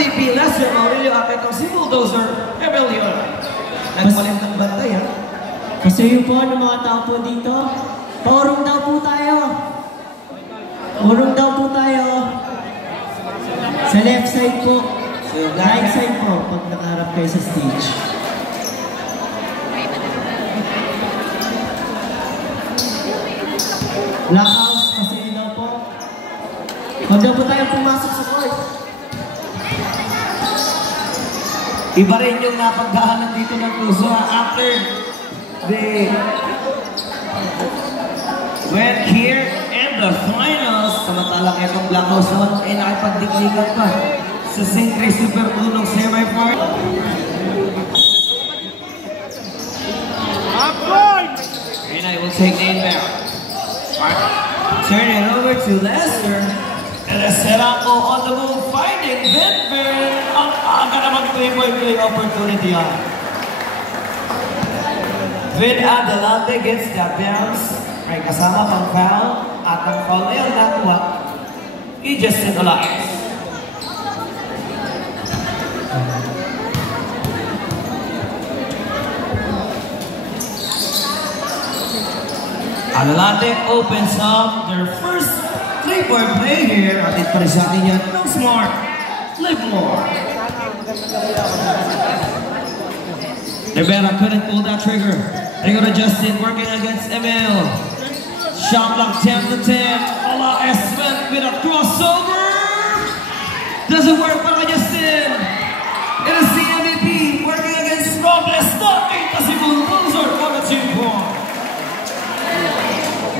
MVP Lester Aurelio Apetong si Bulldozer Rebellion. Nagpalit ng bantay ha. Kasi yun po ng mga tao po dito, paurong daw po tayo. Urong daw po tayo. Sa left side po. Right side po pag nakaharap kayo sa stage. Black House kasi yun daw po. Huwag daw po tayo pumasok sa court. Iba rin yung napagdahanan dito ng puso after they went here in the finals. Samantalang itong Black House naman ay nakipagdiklikan pa sa St. Grace Super Unong semi-final. And I will take the inbound. Turn it over to Lester. And Serako on the move, finding Vinver. Ang aga naman play opportunity on. Vin Adelante gets that bounce. May kasama pang foul. At ang foul na yung nakuha, he just alive. Adelante opens up their first three-point play here. At ito rin sa atin yan, no smart, live more. Rivera couldn't pull that trigger. They go to Justin working against Emil. Shot block 10 to 10. Ola Espen with a crossover. Doesn't work para Justin. It is the MVP working against Robles. Stopping kasi Bulldozer for the 2-point.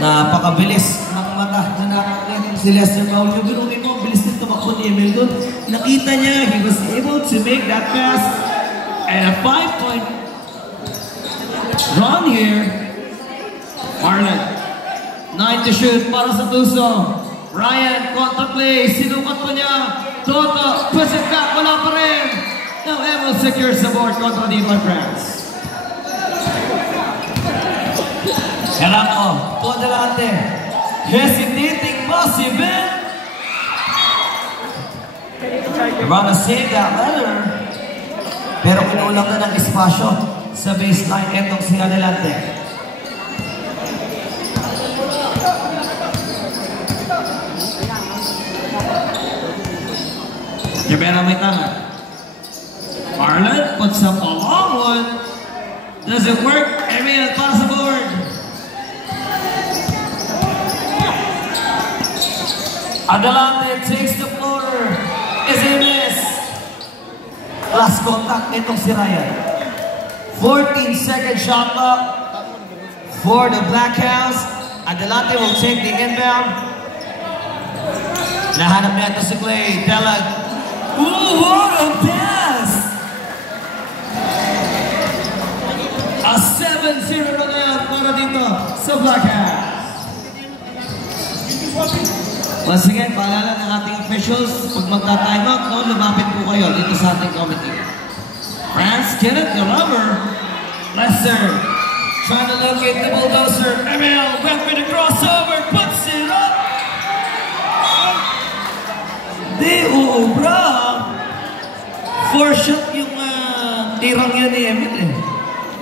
Napakabilis ng mata na nakakita si Lester Paulio. Binunin mo, bilis na tumakbo ni Emil doon. Nakita niya, he was able to make that pass. And a 5-point run here. Marlon, 9 to shoot para sa Tuso. Ryan, contact play, sinukat pa niya. Toto, push it back, wala pa rin. Now Emil secures the board kontra Diva France. Serako, po adelante. Hesitating pa si Ben. They're gonna save that letter. Pero kinulang na ng espasyo sa baseline etong si Adelante. Rivera may tanga. Marlon puts up a long one. Doesn't work. Emil pass the board. Adelante takes the floater. Is a miss. Last contact itong si Ryan. 14-second shot clock for the Black House. Adelante will take the inbound. Nahanap niya ito si Clay. Delag. Ooh, what a pass! A 7-0 na yan para dito sa Black House. Once again, paalala ng ating officials, pag magta-time out, no, lumapit po kayo dito sa ating committee. France, Kenneth, the lover. Lester, trying to locate the Bulldozer. Emil went for the crossover, puts it up. Di uubra. 4-shot yung tirang yan ni Emil eh.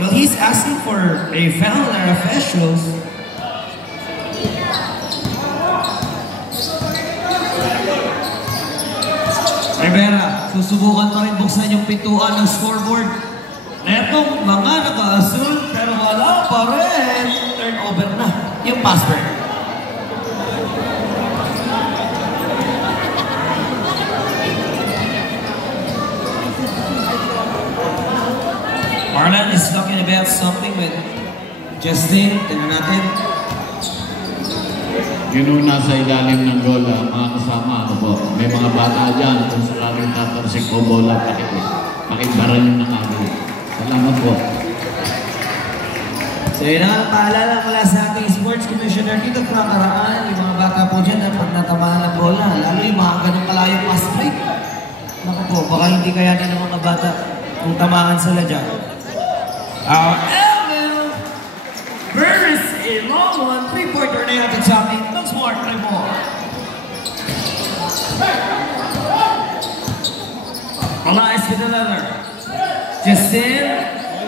Well, he's asking for a foul on our officials. Rivera, susubukan pa rin buksan yung pintuan ng scoreboard. Netong mga naka-asul, pero wala pa rin. Turnover na yung password. Marlon is talking about something with Justin. Tignan natin. Ginuna sa ilalim ng goal, mga kasama, ano po, may mga bata dyan kung sakaling tatarsik o bola, pakibaran yung nakagod. Salamat po. So yun ang paalala mula sa ating sports commissioner dito sa nakaraan, yung mga bata po dyan na pag natamaan ng bola, lalo yung mga ganun kalayong pass break. Naku po, baka hindi kaya din ng mga bata kung tamaan sila dyan. Emil Burris, a long one, 3-pointer na yung ating looks more, try more. Elias with the leather. Justin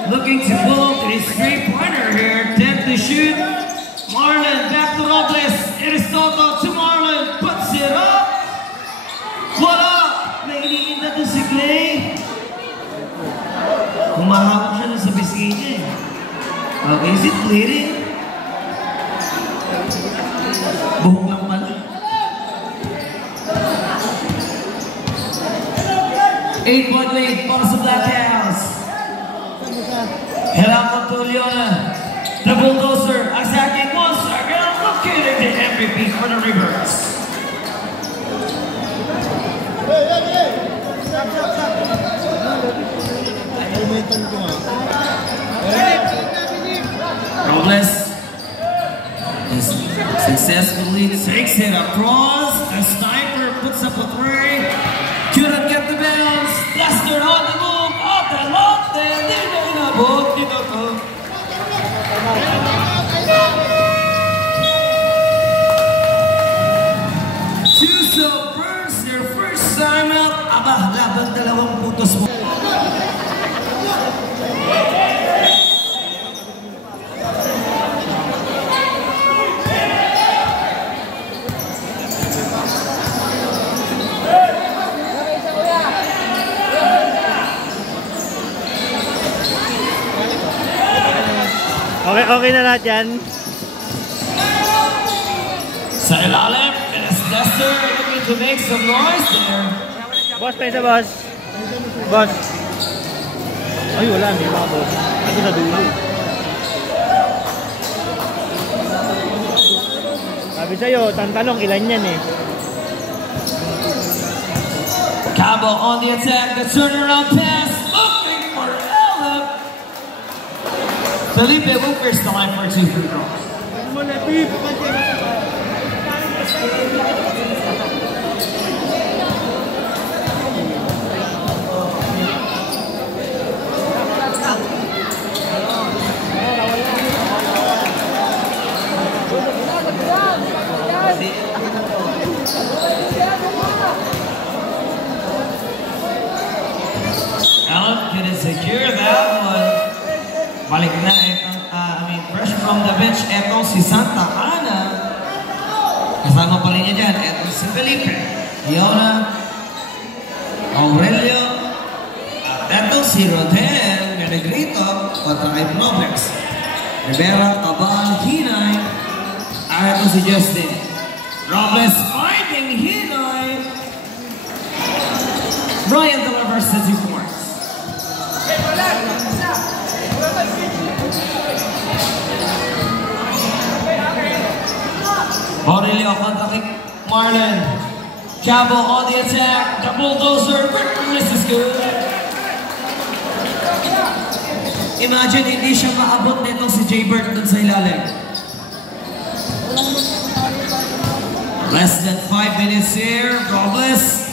looking to pull to his three-pointer here. 10 to shoot. Marlon back to Robles. It is Toto to Marlon. Puts it up. Wala! May iniinda to si Clay. Humahawak siya sa biscuit niya eh. Okay, is it clearing? Buhok lang pala. 8-point lead para sa Black House. Helaman to Leona. The bulldozer, attacking once again, located the MVP for the reverse. Robles is successfully takes it across. The sniper puts up a three. Couldn't get the bounce. Lester on the move. Up and up. Chuso burns their first time out. Aba, laban dalawang putos mo. Okay na lahat yan. Sa ilalim, and it's Lester looking to make some noise there. Boss, pa isa boss. Boss. Ay, wala. May mga boss. Ito sa dulo. Sabi sa'yo, tantanong ilan yan eh. Cabo on the attack, the turnaround pass, looking for Ellen. Felipe will first the line for 2 free throws. Allen couldn't secure that one. Balik na fresh from the bench, etong si Santa Ana. Kasama pa rin niya dyan, etong si Felipe. Leona, Aurelio, at etong si Rodel, Menegrito, kontra kay Roblex. Rivera, Cabal, Hinay, at etong si Justin. Robles finding Hinay. Brian delivers the 2 points. Aurelio kontra kay Marlon. Cabo on the attack. The bulldozer. This is good. Imagine hindi siya maabot nito si Jaybird dun sa ilalim. Less than 5 minutes here. Robles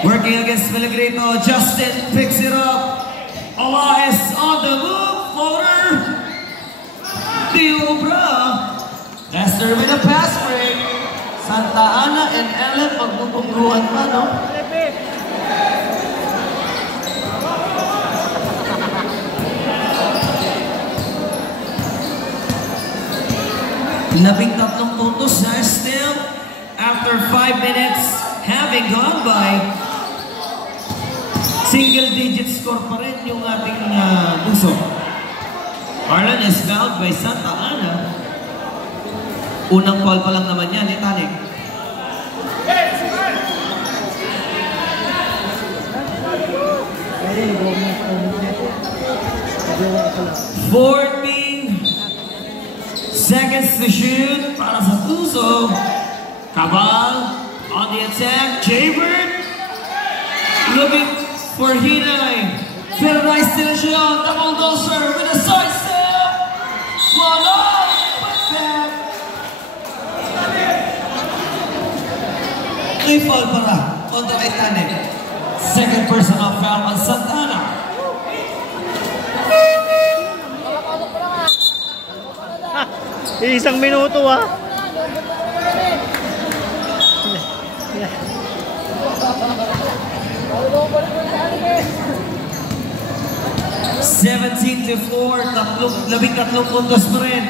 working against Pellegrino. Justin picks it up. Elias on the move. Floater. Diobra. Lester with a pass break. Santa Ana and Ellen magpupungruhan pa, no? Labing tatlong puntos na still after 5 minutes having gone by. Single digit score pa rin yung ating puso. Marlon is fouled by Santa Ana. Unang foul pa lang naman yan, Tanik. Seconds to shoot para sa Tuzo. Cabal on the attack. Jaybird looking for Hinay. Pero nice still siya. Double dozer with a side step. Wala! May foul para kontra kay Tanik. Second personal foul on Santana. Isang minuto 17-4, 13 puntos pa rin.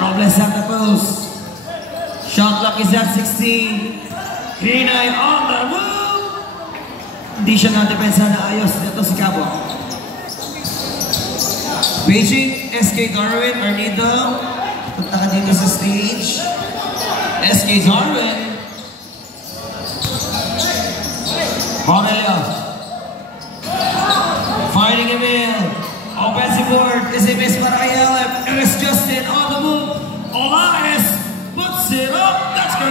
Robles at the post. Shot clock is at 16. Hinay on the move. Hindi siya na-depensa na ayos. Ito si Cabo. Beijing, SK Darwin, Arnido. Punta ka dito sa stage. SK Darwin. Cornelia. Fighting Emil. Offensive board. Kasi miss para kay Alep. It is Justin on the move. Olaes puts it up. Let's go.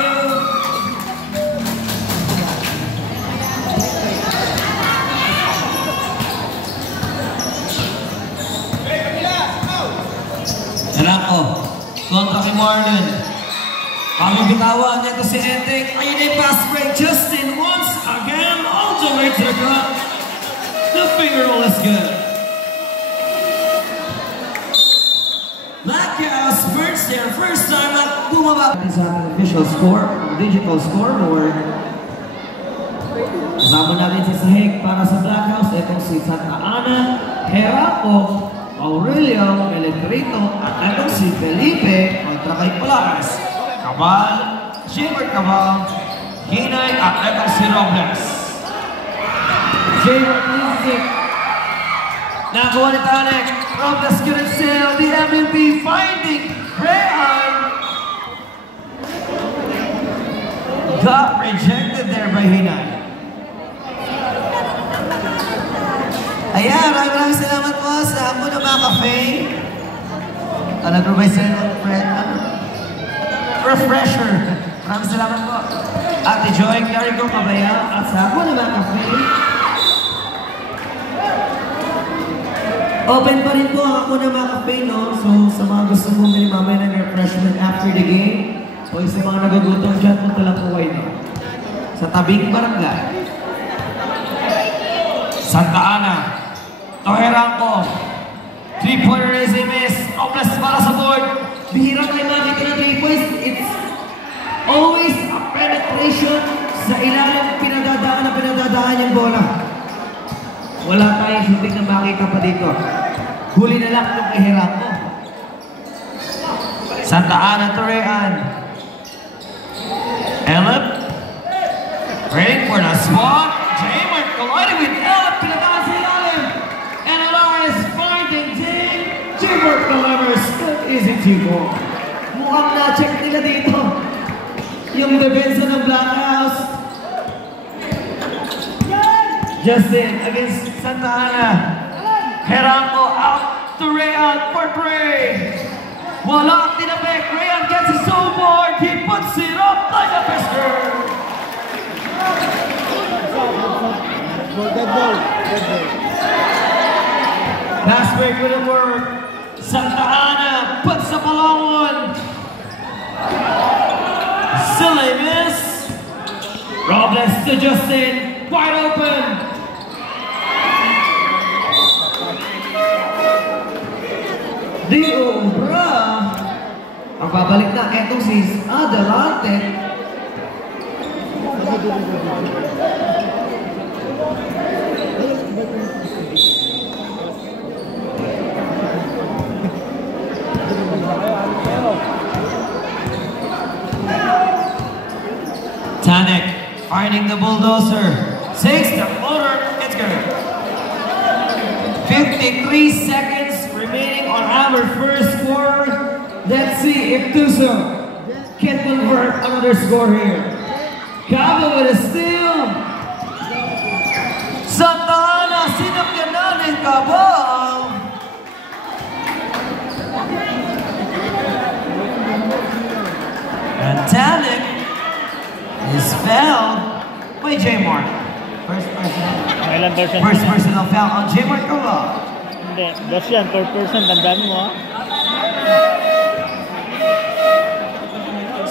Erako. Kontra kay Marlon. Kami bitawan. Ito si Entek. Ayun ay pass break. Justin once again. All the way to the cup. The finger roll is good. Blackhouse burns their first time at bumaba. This is an official score, digital scoreboard. Kasama natin si Sahig para sa Blackhouse. Itong si Santa Ana, Herapo, Aurelio, Eletrito, at itong si Felipe kontra kay Polaris. Cabal, Shaver Cabal, Hinay, at itong si Robles. Shaver Music. Nakakuha ni Tanek. Robles couldn't sail. The MVP finding Rayan. Got rejected there by Hinay. Ayan, maraming salamat po sa Apo na mga cafe. Nag-provide sila ng refresher. Maraming salamat po. Ate Joy, Clarico Cabaya, at sa Apo na mga cafe. Open pa rin po ang Ako na mga cafe, no? So, sa mga gusto mong mamaya ng refreshment after the game, o sa mga nagagutom dyan, punta lang po kayo, no? Sa tabing barangay. Santa Ana. Toherangko. 3-pointer is a miss. Robles para sa board. Bihira kayo makikita ng 3 points. It's always a penetration sa ilalim pinadadaan yung bola. Wala tayong shooting na makita pa dito. Huli na lang itong ihirap mo. Santa Ana to Rayan. Elip. Waiting for the spot. Jamer colliding with Elip. Pinadaan sa ilalim. And Alaris finding Jame. Jamer delivers. Good easy 2-ball. Mukhang na-check nila dito yung depensa ng Blackhouse. Justin against Santa Ana. Herango out to Rayan for 3. Wala tinapik. Rayan gets his own board. He puts it up like a fisker. Pass break wouldn't work. Santa Ana puts up a long one. Silly miss. Robles to Justin. Wide open. Di Obra. Ang babalik na etong si Adelante. Tanek finding the bulldozer. 6 the floater. It's good. 53 seconds remaining on our first quarter. Let's see if Tuso can convert another score here. Cabo with a steal. Santa Ana, sinakyan na ng Cabo. And Tanek is fouled by J-Mark. First personal foul on J-Mark Cabo. Hindi, boss yan, 4%, tandaan mo ha.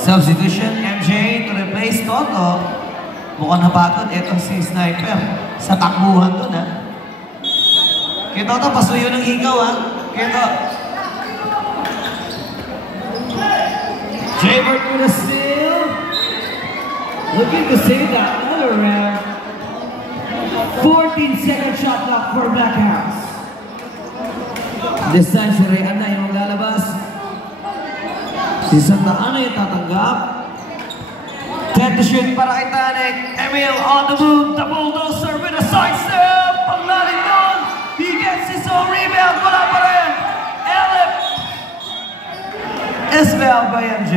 Substitution, MJ to replace Toto. Mukhang napagod, ito si Sniper. Sa takbuhan doon ha. Kaya Toto, pasuyo ng ikaw ha. Kaya Toto. J-Mark with a steal. Looking to save that other round. 14-second shot clock for Black House. This time si Ray Ana yung lalabas. Si Santa Ana yung tatanggap. 10 to shoot para kay Tanik. Emil on the move. The bulldozer with a side step. Paglaling doon. He gets his own rebound. Wala pa rin. Elip. Esbel by MJ.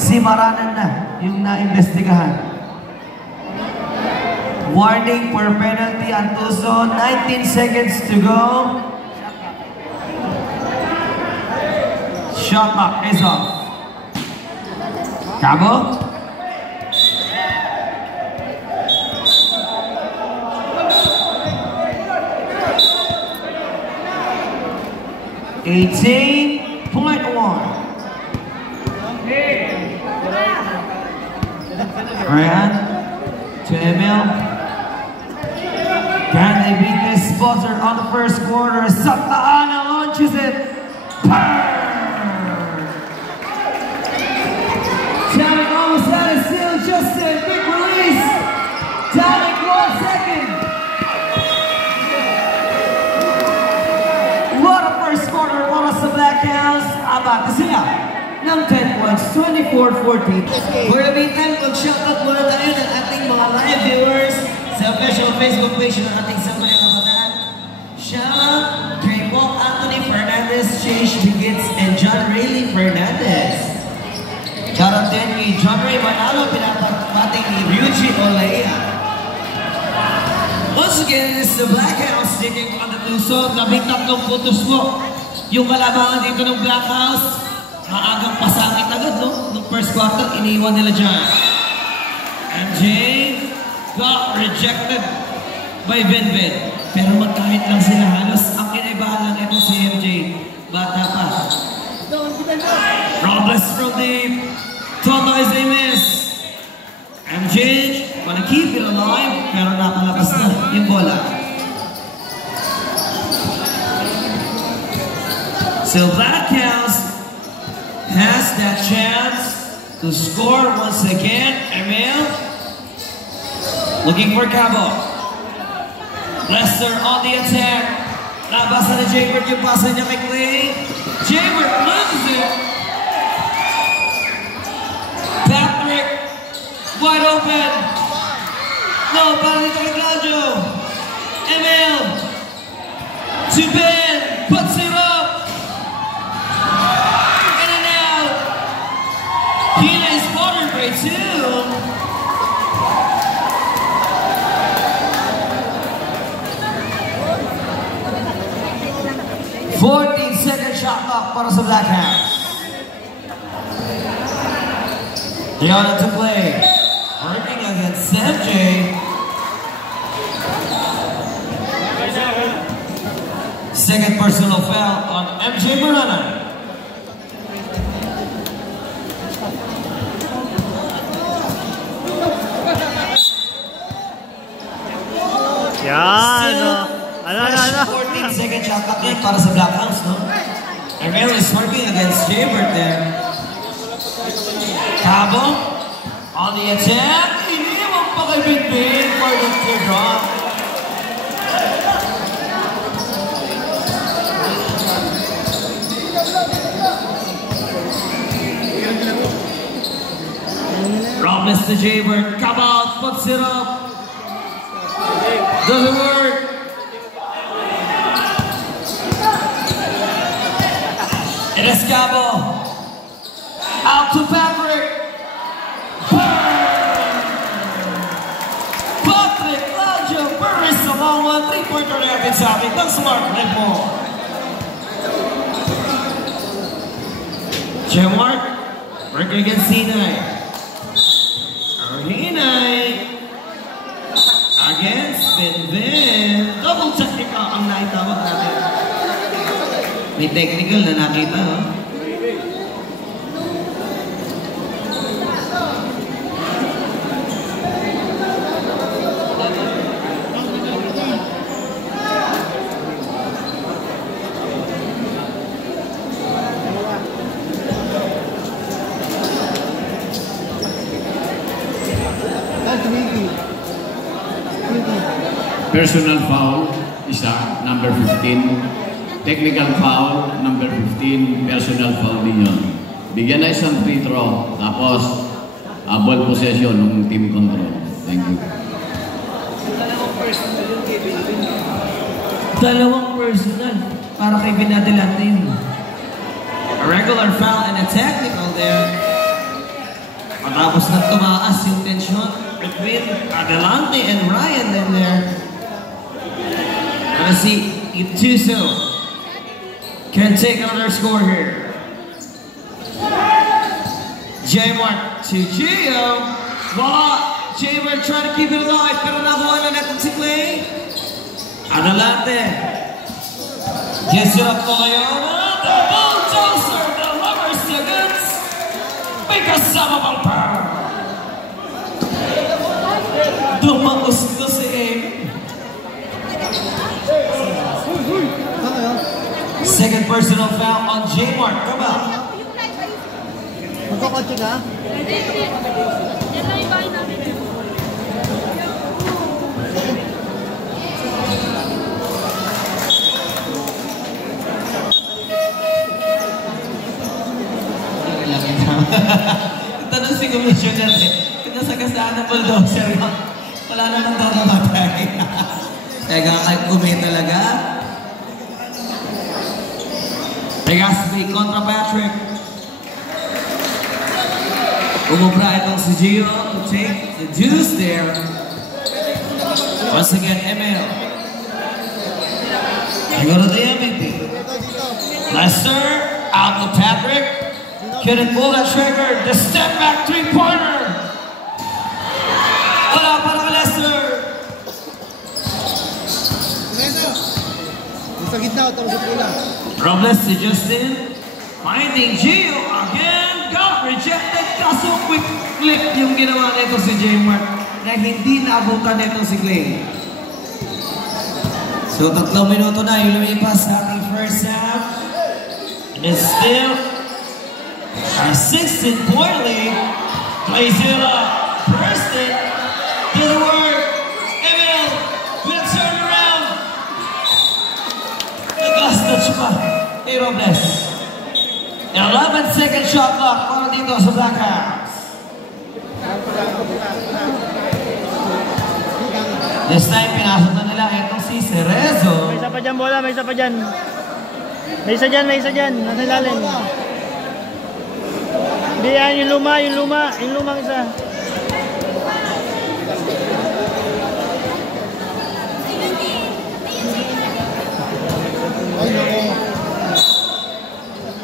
Si Maranan na yung naimbestigahan. Warning for penalty on Tuso. 19 seconds to go. Shot clock is off. Cabo. .1. Ryan to Emil. Can they beat this spotter on the first quarter? Santa Ana launches it. Tanik almost had it still. Justin, big release. Tanik 1 second. What a first quarter para sa Black House. Abate sila ng 10 points, 24-14. For a meantime, mag-shoutout muna tayo ng ating mga live viewers sa official Facebook page ng ating Sambayan Kabataan. Shoutout kay Paul Anthony Fernandez, Chase Bigits, and John Rayleigh Fernandez. Shoutout din kay John Ray Manalo, pinapatpating ni Ryuji Olea. Once again, this is the Black House taking on the Tuso. 13 puntos po yung kalabangan dito ng Black House. Maagang pasakit agad, no? Nung first quarter, iniwan nila dyan. MJ got rejected by Benben. Pero magkahit lang sila halos. Ang kinaibahan lang ito si MJ. Bata pa. Robles from deep. Toto is a miss. MJ wanna keep it alive, pero nakalabas na yung bola. So Black House has that chance to score once again. Emil looking for Cabo. Lester on the attack. Nabasa na Jaybird yung pasa niya kay Clay. Jaybird loses it. Patrick wide open. No, para dito kay Claudio. Emil to Ben. Puts it up. In and out. Hina is water by 2. Second shot clock para sa Black House. Diana to play. Working against MJ. Second personal foul on MJ Marana. Yan. 14 second shot clock para sa Black House, no? Emil is working against Jaybird there. Cabo on the attack. Iniwan pa kay Benben for the teardrop. Robles to Jaybird. Cabo puts it up. Doesn't work. It is Cabo. Out to Patrick. Patrick Claudio Burris sa mga 3-pointer natin sa amin. Ng Smart Lepo. Chemart. Working against Hinay. Hinay. Against Benben. Double technical ang naitawag natin. May technical na nakita, no? Personal foul, isa, number 15. Technical foul, number 15. Personal foul din yun. Bigyan na isang free throw. Tapos, ball possession ng team control. Thank you. Dalawang personal para kay Binadelante yun. A regular foul and a technical there. Matapos na tumaas yung tension between Adelante and Ryan in there. Let's see if Tuso can take another score here. J-Mark to Gio. J-Mark trying to keep it alive, pero nakuha na natin si Clay. Adelante. Gets it up to Leona. The bulldozer delivers the goods. Because some of them power. Dumangos ito si Amy. Second personal foul on J-Mark. Come on. Magkakotse ka? Yan lang yung bahay namin. Tanong si Commissioner kung nasagasaan ng bulldozer wala na nang dadamatay. Teka, kay talaga. Legaspi kontra Patrick. Umubra itong si Gio to take the juice there. Once again, Emil. I go to the MVP. Lester, out to Patrick. Couldn't pull that trigger. The step back three-pointer. Wala para kay Lester. Sa gitna, tapos sa pula. Robles to Justin. Finding Gio again. Got rejected. Kaso quick flip yung ginawa nito si J-Mark na hindi naabutan nito si Clay. So 3 minuto na yung lumipas sa ating first half. And it's still a 16-point lead. Clayzilla burst it. Didn't work. Emil with a turnaround. Nag-last pa ni Robles. 11-second shot clock para dito sa Black House. This time, pinasok na nila itong si Cerezo. May isa pa dyan, bola. May isa pa dyan. May isa dyan, may isa dyan. Nasa ilalim. Hindi yan, yung luma. Yung lumang isa. Ay, nako.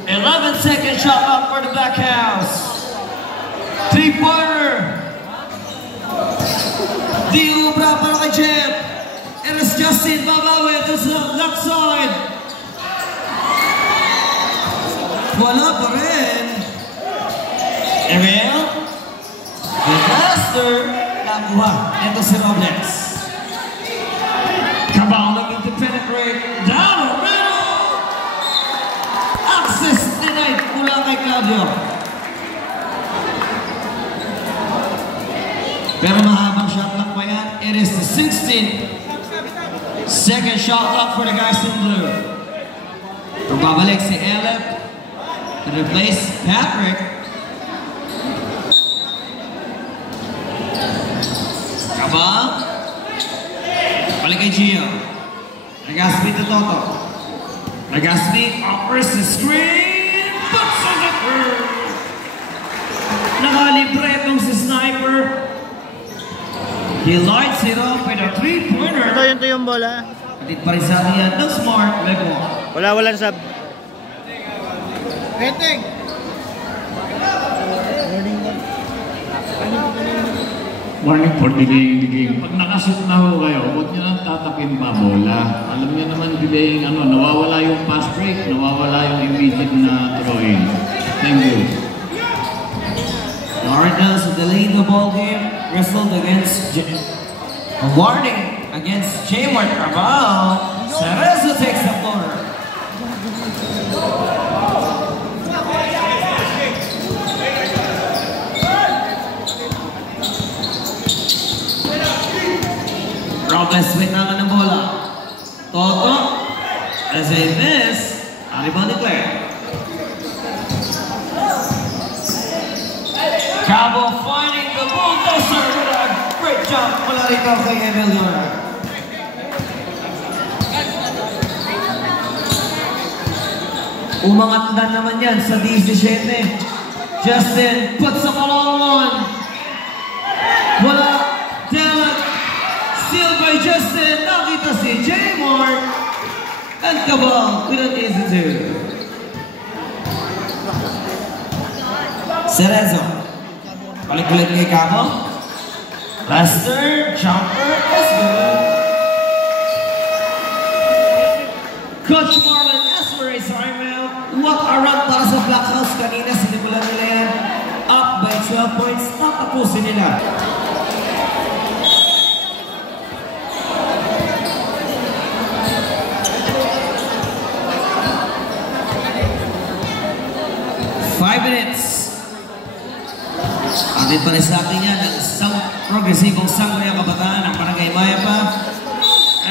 11-second shot clock for the Black House. Three-pointer. Di ubra para kay Jeff. It is Justin Babawe to the left side. Wala pa rin. Emil. Lester. Nakuha. Ito si Robles. Cabal looking to penetrate. Down the middle. Access denied mula kay Claudio. Pero mahabang shot clock pa yan. It is the 16th-second shot clock for the guys in blue. Babalik si Elep to replace Patrick. Kabal. Balik kay Gio. Legaspi to Toto. Legaspi offers the screen. Puts on the curve. Nakalibre itong si Sniper. He lights it up with a three-pointer. Ito yung bola. Palit pa rin sa atin yan ng Smart Lego. Wala sab. Rating! Warning for delaying the game. Pag nakasut na ho kayo, huwag nyo lang tatapin pa bola. Alam nyo naman delaying nawawala yung pass break, nawawala yung immediate na throw-in. Thank you. The Cardinals delayed the ball game, wrestled against a warning against J-Mark Cabal. Cerezo takes the floor. Calves may tangan ng bola. Toto. As a miss. Aribon declare. Cabo finding the bulldozer with a great jump mula rito kay Emil Yora. Umangat na naman yan sa 17. Justin puts up a long one. Wala. Down. Steal by Justin. Nakita si J-Mark. And Cabal with an easy two. Cerezo. Balik-balik kay Cabo. Lester. Jumper is good. Coach Marlon Esmeralda Saimel. What a run para sa Black House kanina. Sinimulan nila yan. Up by 12 points. Tatapusin nila. Atin pa rin sa akin yan ang progresibong sangguniang kabataan ng Barangay Mayapa.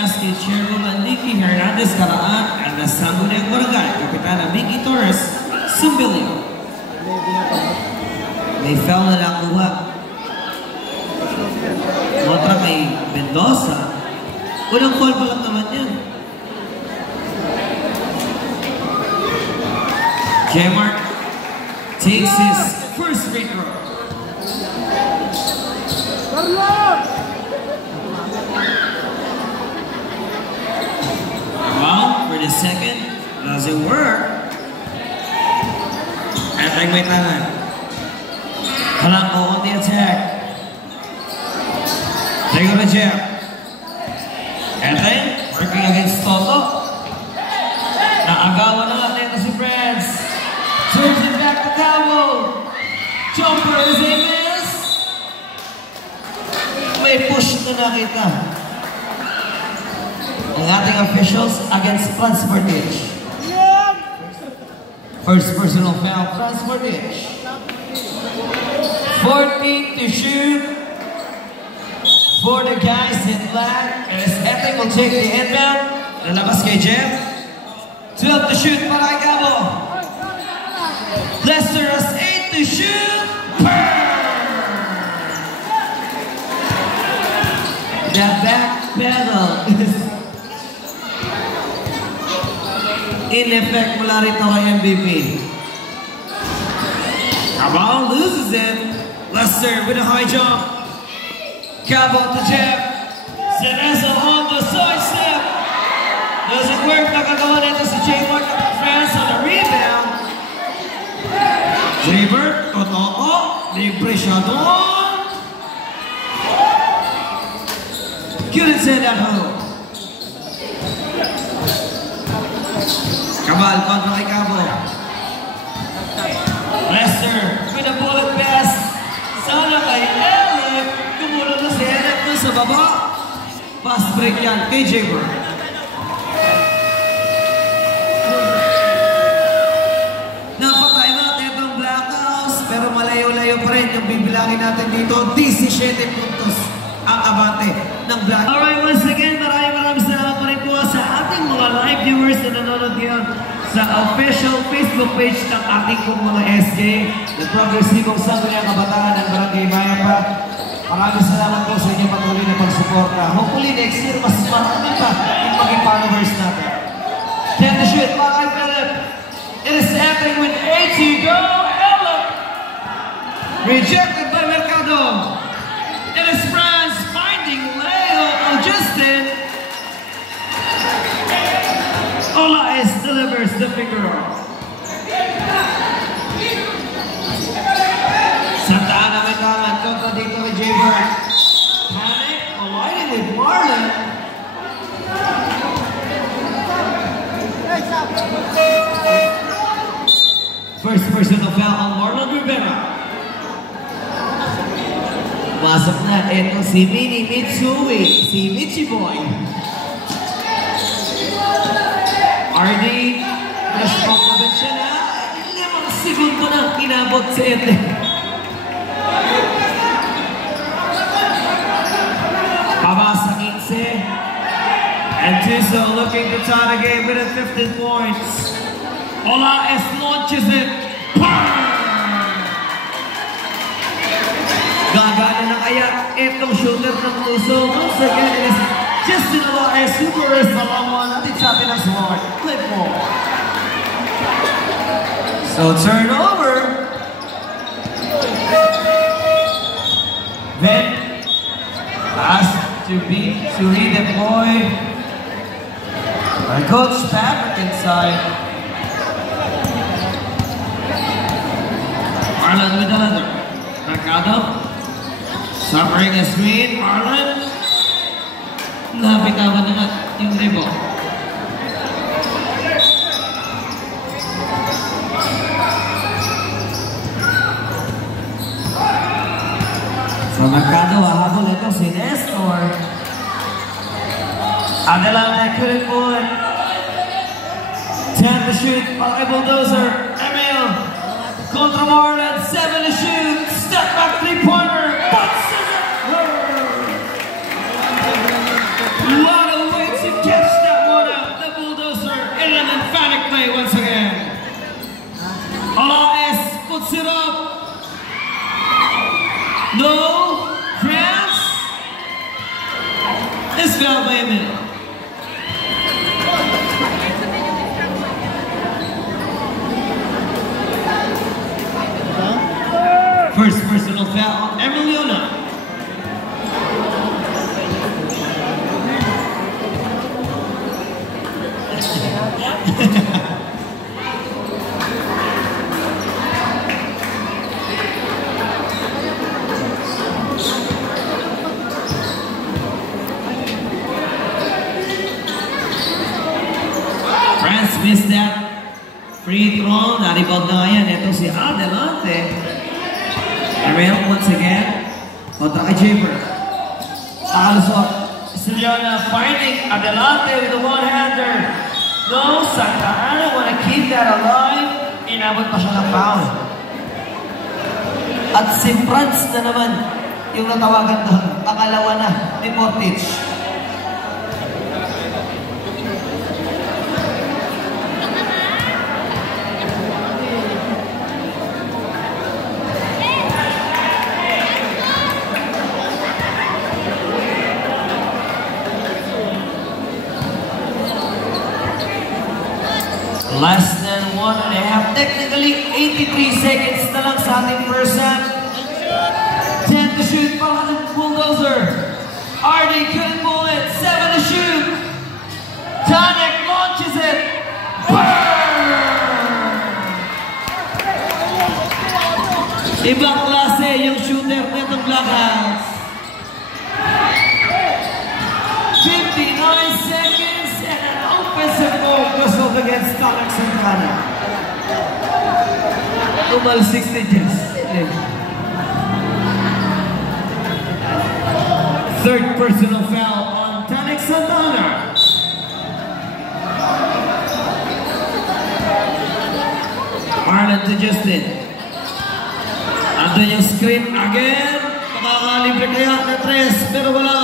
SK Chairwoman Nikki Hernandez Karaan at ang sangguniang barangay Kapitana Vicky Torres Sumbilio. May foul na nakuha kontra kay Mendoza. Unang foul pa lang naman yan. J-Mark takes his first free throw. Well, for the second, doesn't work. At may tangan. Halang on the attack. They go to Jeff. And then, working against Toto. Naagawan na natin si Friends. Turns it back to Cabo. Jumper is a miss. May push na nakita ang ating officials against Franz Martich. First personal foul, Franz Martich. 14 to shoot for the guys in black. As Etting will take the inbound. Lalabas kay Jeff. 12 to shoot para kay Cabo. Lester has 8 to shoot. The back pedal is in effect mula rito kay MVP. Cabal loses it. Lester with a high jump. Cabo to Jeff. Cerezo on the side step. Doesn't work. Nakagawa nito si J-Mark at France on the rebound. Jaber, Totoo, libre siya doon. Couldn't send that home. Cabal kontra kay Cabo. Lester with a bullet pass. Sana kay Elliot. Kumulong na si Elliot doon sa baba. Fast break yan kay Jaber. Napatay natin itong Black House. Pero malayo-layo pa rin yung bibilangin natin dito. 17 puntos ang abante ng Black House. Alright, once again, maraming salamat pa rin po sa ating mga live viewers na nanonood ngayon sa official Facebook page ng ating pong mga SJ, na progresibong sangguniang kabataan ng Barangay Mayapa. Maraming salamat po sa inyong patuloy na pagsuporta. Hopefully next year, mas marami pa yung maging followers natin. 10 to shoot, mga Philip. It is happening with 8 to go. Ella! Rejected by Mercado. It is France finding Leo Justin. Olaes delivers the finger roll. Santa Ana may tangan kontra dito kay Jaber. Panic, colliding with Marlon. First personal foul on Marlon Rivera. Pasok na, ito si Mini Mitsui, si Michi Boy. RD, na-smoke na ba siya na? 5 segundo na kinabot sa ete. Pabasa 15. And Tuso looking to tie the game with 15 points. Olaes launches it. Gagana na kaya itong shooter ng Tuso. Once again, it is Justin Olaes who scores the long one at the top in a smart flip ball. So turnover. Then pass to redeploy by Coach Patrick inside. Arlen with another. Mercado. Suffering a screen. Arlen. Napitawan na nga yung dribble. So Mercado, hahabol ito si Nestor. Adelante couldn't pull it. 10 to shoot, okay, Bulldozer. Emil, contra Marlon, 7 to shoot. Step back three-pointer. A lot of weight to catch that one out. The Bulldozer in an emphatic play once again. Olaes puts it up. No, France. It's foul by Emil. First personal foul, Emiliona. France missed that free throw. Na-rebound na yan. Ito si Adelante. Emil once again. Kontra kay Jaber. Alusot. Siliona finding Adelante with the one-hander. No, Santa Ana want to keep that alive. Inabot pa siya ng foul. At si Franz na naman yung natawagan doon. Pangalawa na ni Portage. Less than 1.5, technically 83 seconds na lang sa ating first set. 10 to shoot para ng Bulldozer. Ardy couldn't pull it, 7 to shoot. Tanek launches it. Ibang klase yung shooter nitong Blackouts. 59 seconds and an offensive goal whistled against Alex Santana. Tumal 60 just. Third personal foul on Tanek Santana. Marlon to Justin. Andun yung screen again. Makakalibre kaya na 3 pero wala.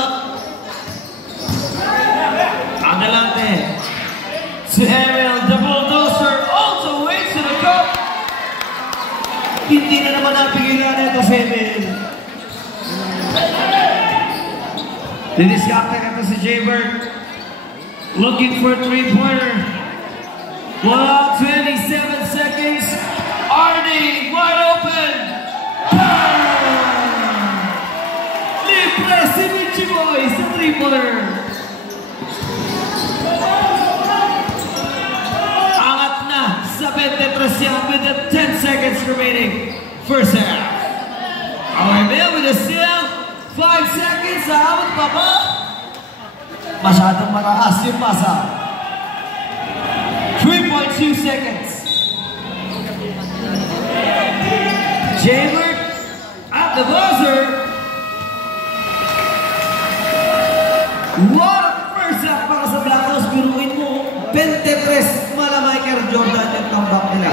Adelante. Si Emil, the Bulldozer all the way to the cup. Hindi na naman napigilan ito si Emil. Diniskapte ito si Jaber. Looking for a three-pointer. Wow, 27 seconds. Ardy, wide open. Libre si Michi Boy sa three-pointer. Angat na sa 23 yan with the 10 seconds remaining. First half. Emil with a steal. 5 seconds. Aabot pa ba? Masyadong mataas yung pasa. 3.2 seconds. Jaber at the buzzer. What a first half para sa Blackouts. Biruin mo, 23 mala Michael Jordan yung comeback nila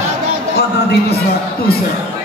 kontra dito sa 2-0.